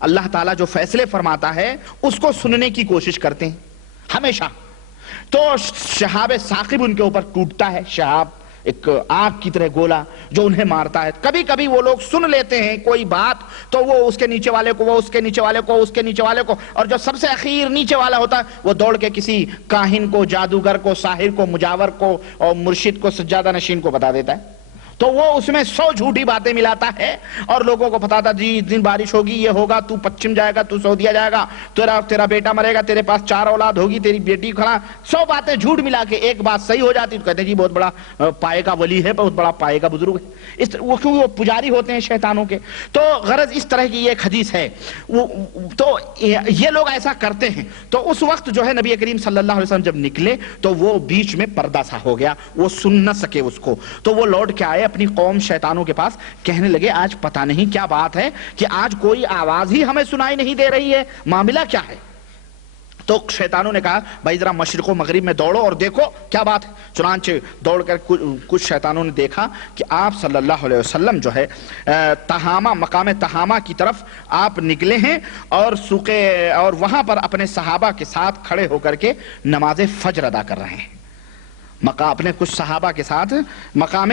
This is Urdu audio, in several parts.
اللہ تعالیٰ جو فیصلے فرماتا ہے اس کو سننے کی کوشش کرتے ہیں ہمیشہ. تو شہاب ثاقب ان کے اوپر ٹوٹتا ہے، شہاب ایک آگ کی طرح گولا جو انہیں مارتا ہے. کبھی کبھی وہ لوگ سن لیتے ہیں کوئی بات تو وہ اس کے نیچے والے کو، وہ اس کے نیچے والے کو، اس کے نیچے والے کو، اور جو سب سے اخیر نیچے والا ہوتا ہے وہ دوڑ کے کسی کاہن کو، جادوگر کو، ساحر کو، مجاور کو اور مرشد کو، سجادہ نشین کو بتا دیتا ہے. تو وہ اس میں 100 جھوٹی باتیں ملاتا ہے اور لوگوں کو بتاتا جی اس دن بارش ہوگی، یہ ہوگا، تو پچھم جائے گا، تو سعودیہ جائے گا، تیرا بیٹا مرے گا، تیرے پاس 4 اولاد ہوگی، تیری بیٹی کھڑا. 100 باتیں جھوٹ ملا کے ایک بات صحیح ہو جاتی تو کہتے ہیں جی بہت بڑا پائے کا ولی ہے، بہت بڑا پائے کا بزرگ ہے. وہ کیونکہ وہ پجاری ہوتے ہیں شیطانوں کے. تو غرض اس طرح کی ایک حدیث ہے. تو یہ لوگ ایسا کرتے ہیں. تو اس وقت جو ہے نبی کریم صلی اللہ علیہ وسلم جب نکلے تو وہ بیچ میں پردہ سا ہو گیا، وہ سن نہ سکے اس کو. تو وہ لوٹ کے آئے اپنی قوم شیطانوں کے پاس، کہنے لگے آج پتہ نہیں کیا بات ہے کہ آج کوئی آواز ہی ہمیں سنائی نہیں دے رہی ہے، معاملہ کیا ہے؟ تو شیطانوں نے کہا بھائی ذرا مشرق و مغرب میں دوڑو اور دیکھو کیا بات ہے. چنانچہ دوڑ کر کچھ شیطانوں نے دیکھا کہ آپ صلی اللہ علیہ وسلم جو ہے تہامہ، مقام تہامہ کی طرف آپ نکلے ہیں اور وہاں پر اپنے صحابہ کے ساتھ کھڑے ہو کر کے نماز فجر ادا کر رہے ہیں. اپنے کچھ صحابہ کے ساتھ مقام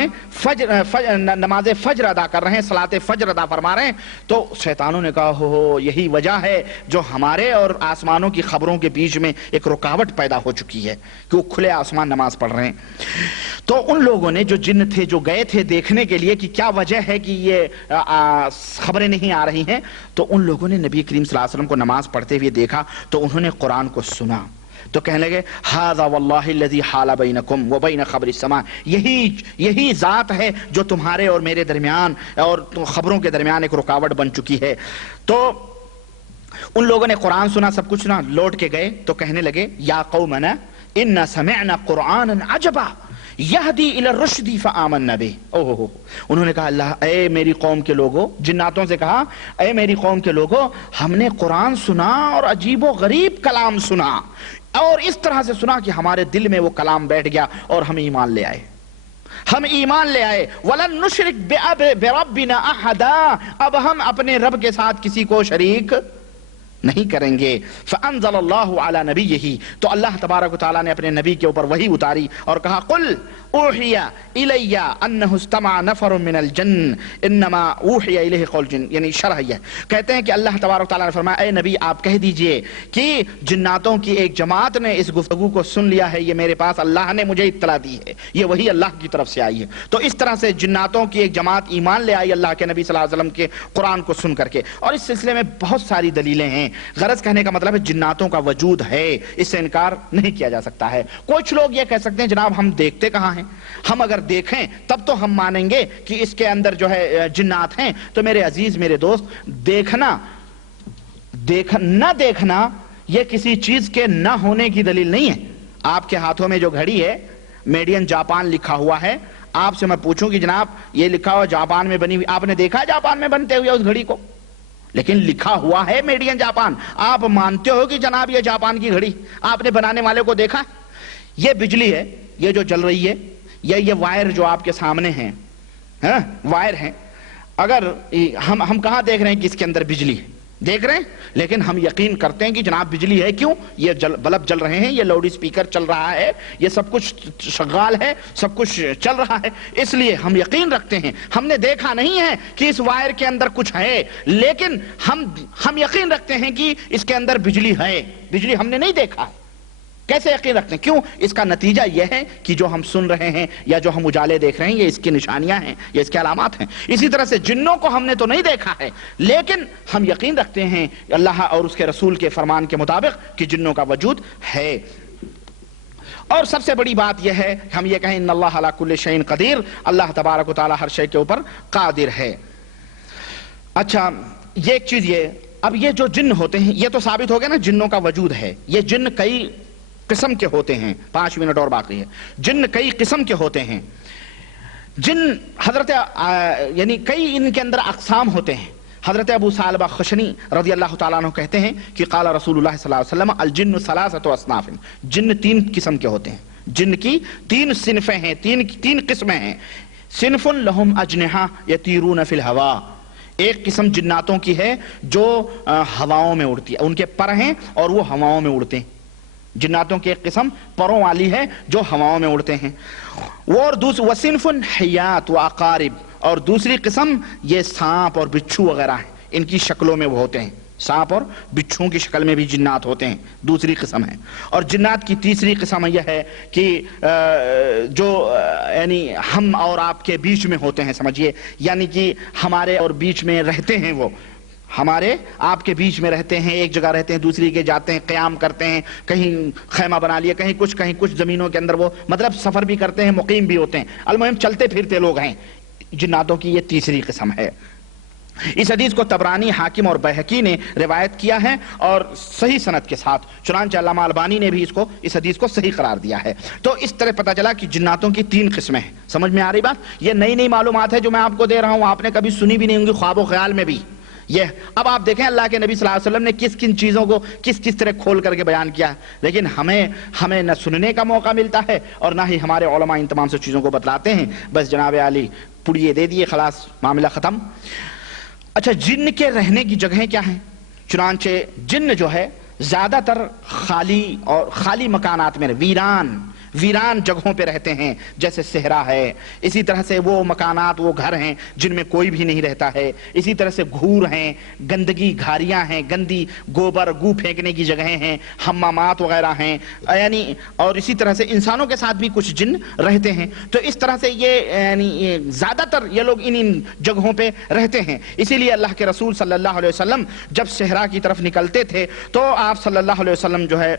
نماز فجر ادا کر رہے ہیں، صلاۃ فجر ادا فرما رہے ہیں. تو شیطانوں نے کہا ہو یہی وجہ ہے جو ہمارے اور آسمانوں کی خبروں کے بیچ میں ایک رکاوٹ پیدا ہو چکی ہے کہ وہ کھلے آسمان نماز پڑھ رہے ہیں. تو ان لوگوں نے جو جن تھے جو گئے تھے دیکھنے کے لیے کہ کیا وجہ ہے کہ یہ خبریں نہیں آ رہی ہیں، تو ان لوگوں نے نبی کریم صلی اللہ علیہ وسلم کو نماز پڑھتے ہوئے دیکھا تو انہوں نے قرآن کو سنا. تو کہنے لگے ھذا واللہ الذی حال بینکم وبین خبر السماء، یہی ذات ہے جو تمہارے اور میرے درمیان اور خبروں کے درمیان ایک رکاوٹ بن چکی ہے. تو ان لوگوں نے قرآن سنا، سب کچھ سنا، لوٹ کے گئے تو کہنے لگے یا قومنا انا سمعنا قرآنا عجبا یہدی الی الرشد فآمنا بہ. انہوں نے کہا اللہ اے میری قوم کے لوگوں، جناتوں سے کہا اے میری قوم کے لوگوں، ہم نے قرآن سنا اور عجیب و غریب کلام سنا اور اس طرح سے سنا کہ ہمارے دل میں وہ کلام بیٹھ گیا اور ہم ایمان لے آئے. وَلَن نُشْرِكْ بِرَبِّنَا أَحَدًا، اب ہم اپنے رب کے ساتھ کسی کو شریک نہیں کریں گے. فَأَنزَلَ اللَّهُ عَلَى نَبِيِّهِ، تو اللہ تبارک و تعالیٰ نے اپنے نبی کے اوپر وحی اتاری اور کہا قُلْ أُوحِيَ إِلَيَّ أَنَّهُ اسْتَمَعَ نَفَرٌ مِّنَ الْجِنِّ إِنَّمَا أُوحِيَ إِلَيْهِ قَوْلُ الْجِنِّ. یعنی شرح یہ کہتے ہیں کہ اللہ تبارک و تعالیٰ نے فرمایا اے نبی آپ کہہ دیجئے کہ جناتوں کی ایک جماعت نے اس گفتگو کو سن لیا ہے، یہ میرے پاس اللہ نے مجھے اطلاع دی ہے، یہ وہی اللہ کی طرف سے آئی ہے. تو اس طرح سے جناتوں کی ایک جماعت ایمان لے آئی اللہ کے نبی صلی اللہ علیہ وسلم کے قرآن کو سن کر کے. اور اس سلسلے میں بہت ساری دلیلیں ہیں. غرض کہنے کا مطلب ہے جناتوں کا وجود ہے، اس سے انکار نہیں کیا جا سکتا ہے. کچھ لوگ یہ کہہ سکتے ہیں جناب ہم دیکھتے کہاں ہیں، ہم اگر دیکھیں تب تو ہم مانیں گے کہ اس کے اندر جو ہے جنات ہیں. تو میرے عزیز میرے دوست، نہ دیکھنا یہ کسی چیز کے نہ ہونے کی دلیل نہیں ہے. آپ کے ہاتھوں میں جو گھڑی ہے میڈ ان جاپان لکھا ہوا ہے، آپ سے میں پوچھوں کہ جناب یہ لکھا ہوا جاپان میں بنی ہوئی، آپ نے دیکھا جاپان میں بنتے ہوئے اس گھڑی کو؟ لیکن لکھا ہوا ہے میڈ ان جاپان. آپ مانتے ہو کہ جناب یہ جاپان کی گھڑی؟ آپ نے بنانے والے کو دیکھا؟ یہ بجلی ہے، یہ جو جل رہی ہے، یہ وائر جو آپ کے سامنے ہیں، وائر ہیں. اگر ہم کہاں دیکھ رہے ہیں کہ اس کے اندر بجلی ہے؟ دیکھ رہے ہیں، لیکن ہم یقین کرتے ہیں کہ جناب بجلی ہے. کیوں؟ یہ بلب جل رہے ہیں، یہ لاؤڈ اسپیکر چل رہا ہے، یہ سب کچھ شغال ہے، سب کچھ چل رہا ہے، اس لیے ہم یقین رکھتے ہیں. ہم نے دیکھا نہیں ہے کہ اس وائر کے اندر کچھ ہے، لیکن ہم یقین رکھتے ہیں کہ اس کے اندر بجلی ہے. بجلی ہم نے نہیں دیکھا ہے. کیسے یقین رکھتے ہیں؟ کیوں؟ اس کا نتیجہ یہ ہے کہ جو ہم سن رہے ہیں یا جو ہم اجالے دیکھ رہے ہیں یہ اس کی نشانیاں ہیں، یہ اس کے علامات ہیں. اسی طرح سے جنوں کو ہم نے تو نہیں دیکھا ہے، لیکن ہم یقین رکھتے ہیں اللہ اور اس کے رسول کے فرمان کے مطابق کہ جنوں کا وجود ہے. اور سب سے بڑی بات یہ ہے کہ ہم یہ کہیں ان اللہ علی کل شیء قدیر، اللہ تبارک و تعالی ہر شے کے اوپر قادر ہے. اچھا یہ ایک چیز، یہ اب یہ جو جن ہوتے ہیں یہ تو ثابت ہو گیا نا جنوں کا وجود ہے. یہ جن کئی قسم کے ہوتے ہیں. 5 منٹ اور باقی ہے. جن کئی قسم کے ہوتے ہیں. جن حضرت یعنی کئی ان کے اندر اقسام ہوتے ہیں. حضرت ابو ثعلبہ خشنی رضی اللہ تعالیٰ عنہ کہتے ہیں کہ قال رسول اللہ صلی اللہ علیہ وسلم الجن 3 اصناف، جن 3 قسم کے ہوتے ہیں. جن کی 3 صنفیں ہیں، 3 قسمیں ہیں. صنف لہم اجنحہ یطیرون فی الہوا، ایک قسم جناتوں کی ہے جو ہواؤں میں اڑتی ہے، ان کے پر ہیں اور وہ ہواؤں میں اڑتے ہیں. جناتوں کی ایک قسم پروں والی ہے جو ہواؤں میں اڑتے ہیں. وہ اور وصنف حیات و عقارب، اور دوسری قسم یہ سانپ اور بچھو وغیرہ ہیں، ان کی شکلوں میں وہ ہوتے ہیں، سانپ اور بچھوؤں کی شکل میں بھی جنات ہوتے ہیں، دوسری قسم ہے. اور جنات کی تیسری قسم یہ ہے کہ جو یعنی ہم اور آپ کے بیچ میں ہوتے ہیں، سمجھیے، یعنی کہ ہمارے اور بیچ میں رہتے ہیں، وہ ہمارے آپ کے بیچ میں رہتے ہیں، ایک جگہ رہتے ہیں، دوسری کے جاتے ہیں، قیام کرتے ہیں، کہیں خیمہ بنا لیا، کہیں کچھ زمینوں کے اندر وہ مطلب سفر بھی کرتے ہیں، مقیم بھی ہوتے ہیں، المہم چلتے پھرتے لوگ ہیں. جناتوں کی یہ تیسری قسم ہے. اس حدیث کو طبرانی، حاکم اور بیہقی نے روایت کیا ہے اور صحیح سند کے ساتھ، چنانچہ علامہ البانی نے بھی اس حدیث کو صحیح قرار دیا ہے. تو اس طرح پتہ چلا کہ جناتوں کی 3 قسمیں ہیں. سمجھ میں آ رہی بات؟ یہ نئی معلومات ہے جو میں آپ کو دے رہا ہوں، آپ نے کبھی سنی بھی نہیں ہوں گی، خواب و خیال میں بھی. یہ اب آپ دیکھیں اللہ کے نبی صلی اللہ علیہ وسلم نے کن چیزوں کو کس طرح کھول کر کے بیان کیا ہے، لیکن ہمیں نہ سننے کا موقع ملتا ہے اور نہ ہی ہمارے علماء ان تمام سے چیزوں کو بتلاتے ہیں. بس جناب علی پڑیے دے دیے، خلاص معاملہ ختم. اچھا، جن کے رہنے کی جگہیں کیا ہیں؟ چنانچہ جن جو ہے زیادہ تر خالی مکانات میں، ویران جگہوں پہ رہتے ہیں، جیسے صحرا ہے. اسی طرح سے وہ مکانات، وہ گھر ہیں جن میں کوئی بھی نہیں رہتا ہے. اسی طرح سے گھور ہیں، گندگی گھاریاں ہیں، گندی گو پھینکنے کی جگہیں ہیں، حمامات وغیرہ ہیں، یعنی اور اسی طرح سے انسانوں کے ساتھ بھی کچھ جن رہتے ہیں. تو اس طرح سے یہ زیادہ تر یہ لوگ ان جگہوں پہ رہتے ہیں. اسی لیے اللہ کے رسول صلی اللہ علیہ وسلم جب صحرا کی طرف نکلتے تھے تو آپ صلی اللہ علیہ وسلم جو ہے،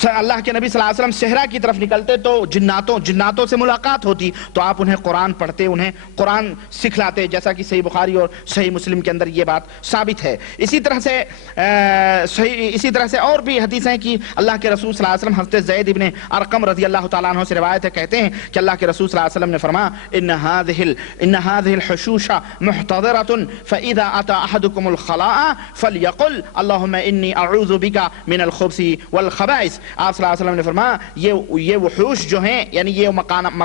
اللہ کے نبی صلی اللہ علیہ وسلم صحرا کی طرف نکلتے تو جناتوں سے ملاقات ہوتی، تو آپ انہیں قرآن پڑھتے، انہیں قرآن سکھلاتے، جیسا کہ صحیح بخاری اور صحیح مسلم کے اندر یہ بات ثابت ہے. اسی طرح سے اور بھی حدیثیں کہ اللہ کے رسول صلی اللہ علیہ وسلم، حضرت زید ابن ارقم رضی اللہ تعالیٰ عنہ سے روایت ہے، کہتے ہیں کہ اللہ کے رسول صلی اللہ علیہ وسلم نے فرمایا ان هذه الحشوش محتضرة فاذا اتى احدكم الخلاء فليقل اللهم اني اعوذ بك من الخبث والخبائث. آپ صلی اللہ علیہ وسلم نے فرمایا یہ وحوش جو ہیں، یعنی یہ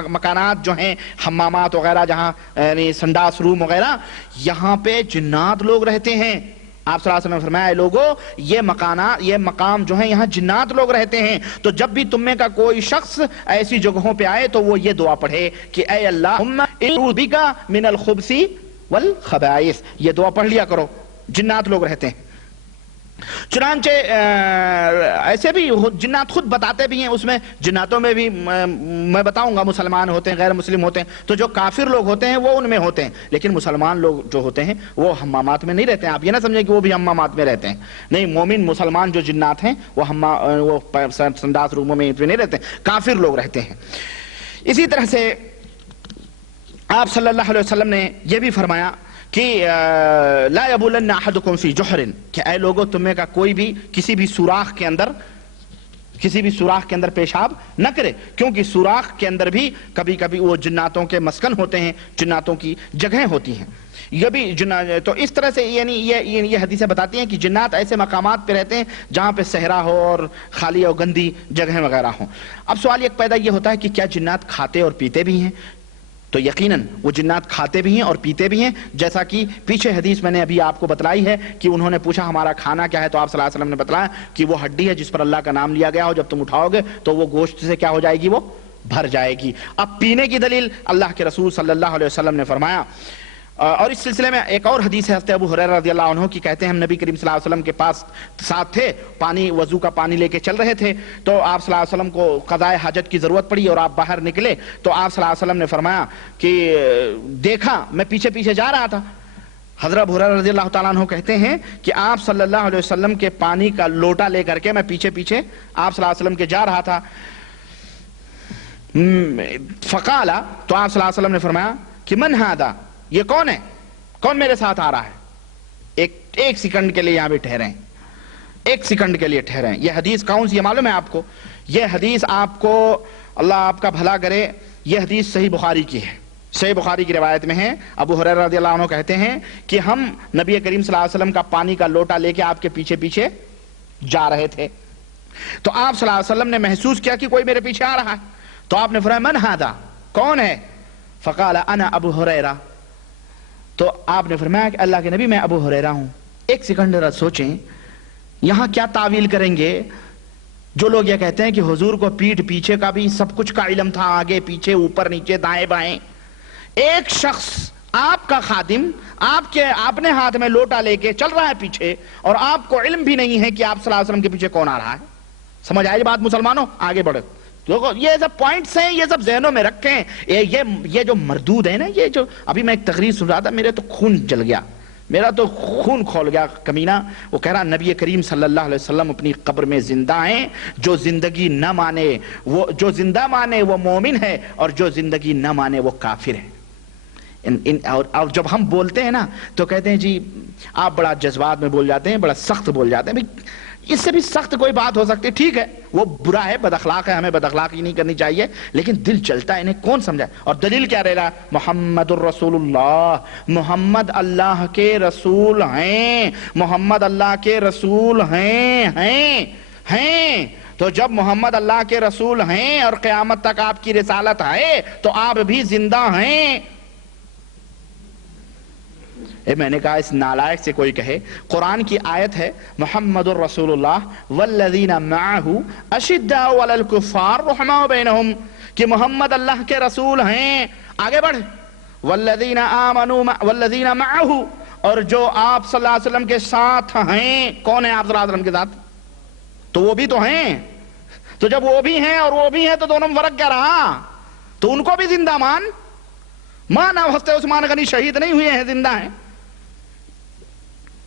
مکانات جو ہیں، حمامات وغیرہ جہاں یعنی سنڈاس روم وغیرہ، یہاں پہ جنات لوگ رہتے ہیں. آپ صلی اللہ علیہ وسلم نے فرمایا، اے لوگو یہ مقام جو ہیں یہاں جنات لوگ رہتے ہیں، تو جب بھی تم میں کا کوئی شخص ایسی جگہوں پہ آئے تو وہ یہ دعا پڑھے کہ اے اللہ اعوذ بک من الخبث والخبائث. یہ دعا پڑھ لیا کرو، جنات لوگ رہتے ہیں. چنانچہ ایسے بھی جنات خود بتاتے بھی ہیں، اس میں جناتوں میں بھی میں بتاؤں گا مسلمان ہوتے ہیں، غیر مسلم ہوتے ہیں. تو جو کافر لوگ ہوتے ہیں وہ ان میں ہوتے ہیں، لیکن مسلمان لوگ جو ہوتے ہیں وہ حمامات میں نہیں رہتے ہیں. آپ یہ نہ سمجھیں کہ وہ بھی حمامات میں رہتے ہیں، نہیں. مومن مسلمان جو جنات ہیں وہ سنداس روموں میں نہیں رہتے ہیں، کافر لوگ رہتے ہیں. اسی طرح سے آپ صلی اللہ علیہ وسلم نے یہ بھی فرمایا کہ لا یبولن احدکم فی جحر، کہ اے لوگو تم میں کا کوئی بھی کسی بھی سوراخ کے اندر پیشاب نہ کرے، کیونکہ سوراخ کے اندر بھی کبھی کبھی وہ جناتوں کے مسکن ہوتے ہیں، جناتوں کی جگہیں ہوتی ہیں. یہ بھی تو اس طرح سے یعنی یہ حدیثیں بتاتی ہیں کہ جنات ایسے مقامات پہ رہتے ہیں جہاں پہ صحرا ہو اور خالی اور گندی جگہیں وغیرہ ہوں. اب سوال ایک پیدا یہ ہوتا ہے کہ کیا جنات کھاتے اور پیتے بھی ہیں؟ تو یقیناً وہ جنات کھاتے بھی ہیں اور پیتے بھی ہیں، جیسا کہ پیچھے حدیث میں نے ابھی آپ کو بتلائی ہے کہ انہوں نے پوچھا ہمارا کھانا کیا ہے، تو آپ صلی اللہ علیہ وسلم نے بتلایا کہ وہ ہڈی ہے جس پر اللہ کا نام لیا گیا ہو، جب تم اٹھاؤ گے تو وہ گوشت سے کیا ہو جائے گی، وہ بھر جائے گی. اب پینے کی دلیل اللہ کے رسول صلی اللہ علیہ وسلم نے فرمایا، اور اس سلسلے میں ایک اور حدیث ہے حضرت ابو ہریرہ رضی اللہ عنہ کی، کہتے ہیں ہم نبی کریم صلی اللہ علیہ وسلم کے پاس ساتھ تھے، وضو کا پانی لے کے چل رہے تھے، تو آپ صلی اللہ علیہ وسلم کو قضائے حاجت کی ضرورت پڑی اور آپ باہر نکلے تو آپ صلی اللہ علیہ وسلم نے فرمایا کہ دیکھا میں پیچھے جا رہا تھا. حضرت ابو ہریرہ رضی اللہ تعالیٰ عنہ کہتے ہیں کہ آپ صلی اللہ علیہ وسلم کے پانی کا لوٹا لے کر کے میں پیچھے آپ صلی اللہ علیہ وسلم کے جا رہا تھا. فقال، تو آپ صلی اللہ علیہ وسلم نے فرمایا کہ من ھذا، یہ کون ہے، کون میرے ساتھ آ رہا ہے. ایک سیکنڈ کے لیے یہاں بھی ٹھہریں، ایک سیکنڈ کے لیے ٹھہریں. یہ حدیث کون سی ہے معلوم ہے آپ کو؟ یہ حدیث آپ کو اللہ آپ کا بھلا کرے، یہ حدیث صحیح بخاری کی ہے. صحیح بخاری کی روایت میں ہے، ابو ہریرہ رضی اللہ عنہ کہتے ہیں کہ ہم نبی کریم صلی اللہ علیہ وسلم کا پانی کا لوٹا لے کے آپ کے پیچھے جا رہے تھے، تو آپ صلی اللہ علیہ وسلم نے محسوس کیا کہ کوئی میرے پیچھے آ رہا ہے، تو آپ نے فرمایا من ھذا، کون ہے؟ فقال انا ابو ہریرہ، تو آپ نے فرمایا کہ اللہ کے نبی میں ابو ہریرہ ہوں. ایک سیکنڈ ذرا سوچیں یہاں کیا تعویل کریں گے جو لوگ یہ کہتے ہیں کہ حضور کو پیٹھ پیچھے کا بھی سب کچھ کا علم تھا, آگے پیچھے اوپر نیچے دائیں بائیں. ایک شخص آپ کا خادم آپ نے ہاتھ میں لوٹا لے کے چل رہا ہے پیچھے, اور آپ کو علم بھی نہیں ہے کہ آپ صلی اللہ علیہ وسلم کے پیچھے کون آ رہا ہے. سمجھ آئی بات مسلمانوں؟ آگے بڑھے. یہ سب پوائنٹس ہیں, یہ سب ذہنوں میں رکھیں. یہ جو مردود ہے نا, یہ جو ابھی میں ایک تقریر سن رہا تھا, میرے تو خون جل گیا, میرا تو خون کھول گیا کمینہ. وہ کہہ رہا نبی کریم صلی اللہ علیہ وسلم اپنی قبر میں زندہ ہیں, جو زندگی نہ مانے وہ, جو زندہ مانے وہ مومن ہے, اور جو زندگی نہ مانے وہ کافر ہے. اور جب ہم بولتے ہیں نا تو کہتے ہیں جی آپ بڑا جذبات میں بول جاتے ہیں, بڑا سخت بول جاتے ہیں. اس سے بھی سخت کوئی بات ہو سکتی ہے, ٹھیک ہے وہ برا ہے, بد اخلاق ہے, ہمیں بد اخلاقی نہیں کرنی چاہیے, لیکن دل چلتا ہے, انہیں کون سمجھائے. اور دلیل کیا رہے گا؟ محمد الرسول اللہ, محمد اللہ کے رسول ہیں, محمد اللہ کے رسول ہیں. تو جب محمد اللہ کے رسول ہیں اور قیامت تک آپ کی رسالت ہے تو آپ بھی زندہ ہیں. میں نے کہا اس نالائق سے کوئی کہے, قرآن کی آیت ہے محمد الرسول اللہ والذین معہ اشداء علی الکفار رحماء بینہم, کہ محمد اللہ کے رسول ہیں. آگے بڑھ, والذین آمنوا والذین معہ, اور جو آپ صلی اللہ علیہ وسلم کے ساتھ ہیں. کون ہیں آپ صلی اللہ علیہ وسلم کے ساتھ؟ تو وہ بھی تو ہیں. تو جب وہ بھی ہیں اور وہ بھی ہیں تو دونوں میں فرق کیا رہا؟ تو ان کو بھی زندہ مانا حضرت عثمان غنی شہید نہیں ہوئے ہیں, زندہ ہیں,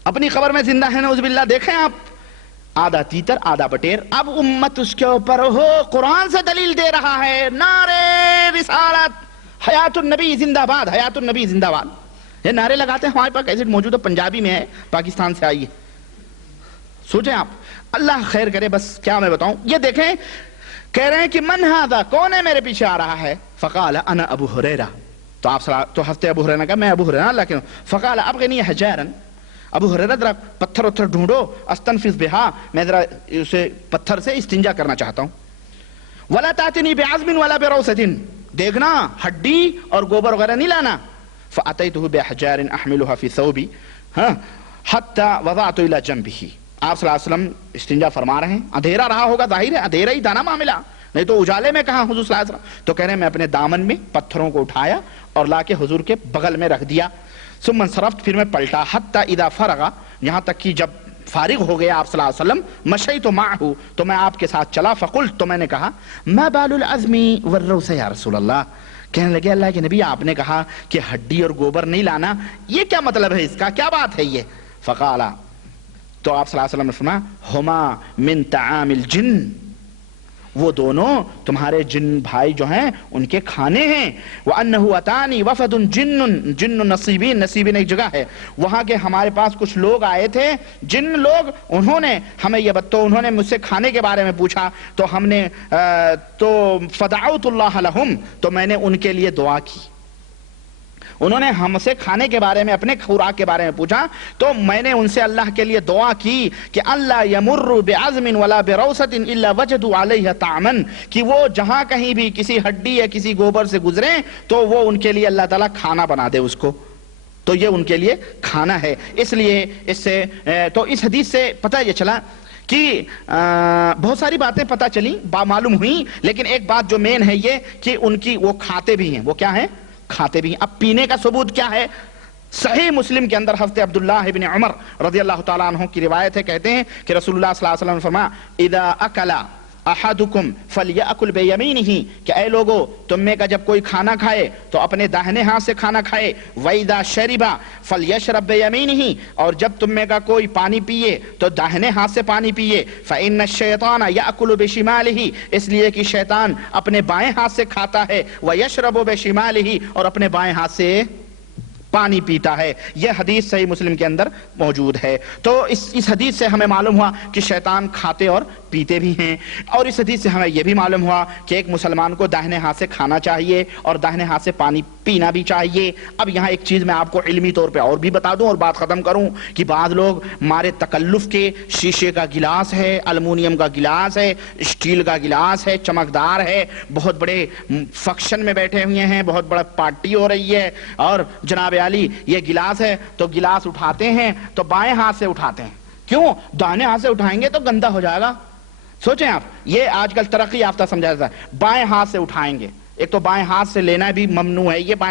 اپنی قبر میں زندہ ہے. نعوذ باللہ. دیکھیں آپ, آدھا تیتر آدھا بٹیر. اب امت اس کے اوپر ہو قرآن سے دلیل دے رہا ہے, نعرے رسالت, حیات النبی زندہ باد, حیات النبی زندہ باد. یہ نعرے لگاتے ہیں. ہمارے پاس کیسٹ موجود ہے, پنجابی میں ہے, پاکستان سے آئی ہے. سوچیں آپ, اللہ خیر کرے. بس کیا میں بتاؤں, یہ دیکھیں کہہ رہے ہیں کہ من ھذا, کون ہے میرے پیچھے آ رہا ہے؟ فقال انا ابو ہریرہ. تو آپ تو ہفتے ابو ہریرہ کا, میں ابو ہریرہ. لیکن فقال ابغنی حجارا, ابو ہریرہ ذرا پتھر وتھر ڈھونڈو, استنفذ بہا, میں ذرا اسے پتھر سے استنجا کرنا چاہتا ہوں. ولا تاتنی بعظم ولا بروثۃ, دیکھنا ہڈی اور گوبر وغیرہ نہیں لانا. فاتیتہ بحجار احملها فی ثوبی حتی وضعت الی جنبہ. آپ صلی اللہ علیہ وسلم استنجا فرما رہے ہیں, اندھیرا رہا ہوگا, ظاہر ہے اندھیرا ہی تھا نا معاملہ, نہیں تو اجالے میں کہاں حضور صلی اللہ علیہ وسلم. تو کہہ رہے ہیں میں اپنے دامن میں پتھروں کو اٹھایا اور لا کے حضور کے بغل میں رکھ دیا. ثم انصرفت, پھر میں پلٹا, حتی اذا فرغ, یہاں تک کہ جب فارغ ہو گیا آپ صلی اللہ علیہ وسلم, مشیت معہ, تو میں آپ کے ساتھ چلا. فقلت, تو میں نے کہا ما بال العظم والروث یا رسول اللہ. کہنے لگے اللہ کے نبی آپ نے کہا کہ ہڈی اور گوبر نہیں لانا, یہ کیا مطلب ہے, اس کا کیا بات ہے یہ؟ فقال, تو آپ صلی اللہ علیہ وسلم نے فرمایا ہما من طعام الجن, وہ دونوں تمہارے جن بھائی جو ہیں ان کے کھانے ہیں. وَأَنَّهُ أَتَانِي وَفَدٌ جِنٌ نصیبین, نصیبین ایک جگہ ہے وہاں کے, ہمارے پاس کچھ لوگ آئے تھے جن لوگ, انہوں نے ہمیں یہ تو انہوں نے مجھ سے کھانے کے بارے میں پوچھا, تو ہم نے تو فدعوت اللہ لہم, تو میں نے ان کے لیے دعا کی. انہوں نے ہم سے کھانے کے بارے میں, اپنے خوراک کے بارے میں پوچھا, تو میں نے ان سے اللہ کے لیے دعا کی کہ اللہ یمر بعظم ولا بروثۃ الا وجدوا علیہ طعما, کہ وہ جہاں کہیں بھی کسی ہڈی یا کسی گوبر سے گزریں تو وہ ان کے لیے اللہ تعالیٰ کھانا بنا دے اس کو, تو یہ ان کے لیے کھانا ہے. اس لیے اس سے تو اس حدیث سے پتہ یہ چلا کہ بہت ساری باتیں پتہ چلی, معلوم ہوئیں, لیکن ایک بات جو مین ہے یہ کہ ان کی وہ کھاتے بھی ہیں. وہ کیا ہیں؟ کھاتے بھی ہیں. اب پینے کا ثبوت کیا ہے؟ صحیح مسلم کے اندر حضرت عبداللہ ابن عمر رضی اللہ تعالیٰ عنہ کی روایت ہے, کہتے ہیں کہ رسول اللہ صلی اللہ علیہ وسلم نے فرمایا اذا اکل احدکم فلیأکل بیمینہ, کہ اے لوگو تم میں کا جب کوئی کھانا کھائے تو اپنے داہنے ہاتھ سے کھانا کھائے. وَإِذَا شَرِبَ فَلْيَشْرَبْ بِيَمِينِهِ, اور جب تم میں کا کوئی پانی پیے تو داہنے ہاتھ سے پانی پیے. فَإِنَّ الشَّيْطَانَ يَأْكُلُ بِشِمَالِهِ, اس لیے کہ شیطان اپنے بائیں ہاتھ سے کھاتا ہے. وَيَشْرَبُ بِشِمَالِهِ, اور اپنے بائیں ہاتھ سے پانی پیتا ہے. یہ حدیث صحیح مسلم کے اندر موجود ہے. تو اس حدیث سے ہمیں معلوم ہوا کہ شیطان کھاتے اور پیتے بھی ہیں. اور اس حدیث سے ہمیں یہ بھی معلوم ہوا کہ ایک مسلمان کو داہنے ہاتھ سے کھانا چاہیے اور داہنے ہاتھ سے پانی پینا بھی چاہیے. اب یہاں ایک چیز میں آپ کو علمی طور پہ اور بھی بتا دوں اور بات ختم کروں کہ بعض لوگ مارے تکلف کے شیشے کا گلاس ہے, الومنیم کا گلاس ہے, اسٹیل کا گلاس ہے, چمکدار ہے, بہت بڑے فنکشن میں بیٹھے ہوئے ہیں, بہت بڑا پارٹی ہو رہی ہے اور جناب عالی یہ گلاس ہے تو گلاس اٹھاتے ہیں تو بائیں ہاتھ سے اٹھاتے ہیں. کیوں؟ دائیں ہاتھ سے اٹھائیں گے تو گندا ہو جائے گا. سوچیں آپ, یہ آج کل ترقی یافتہ سمجھا جاتا ہے. بائیں ہاتھ سے اٹھائیں گے, ایک تو بائیں ہاتھ سے لینا بھی ممنوع ہے, یہ بائیں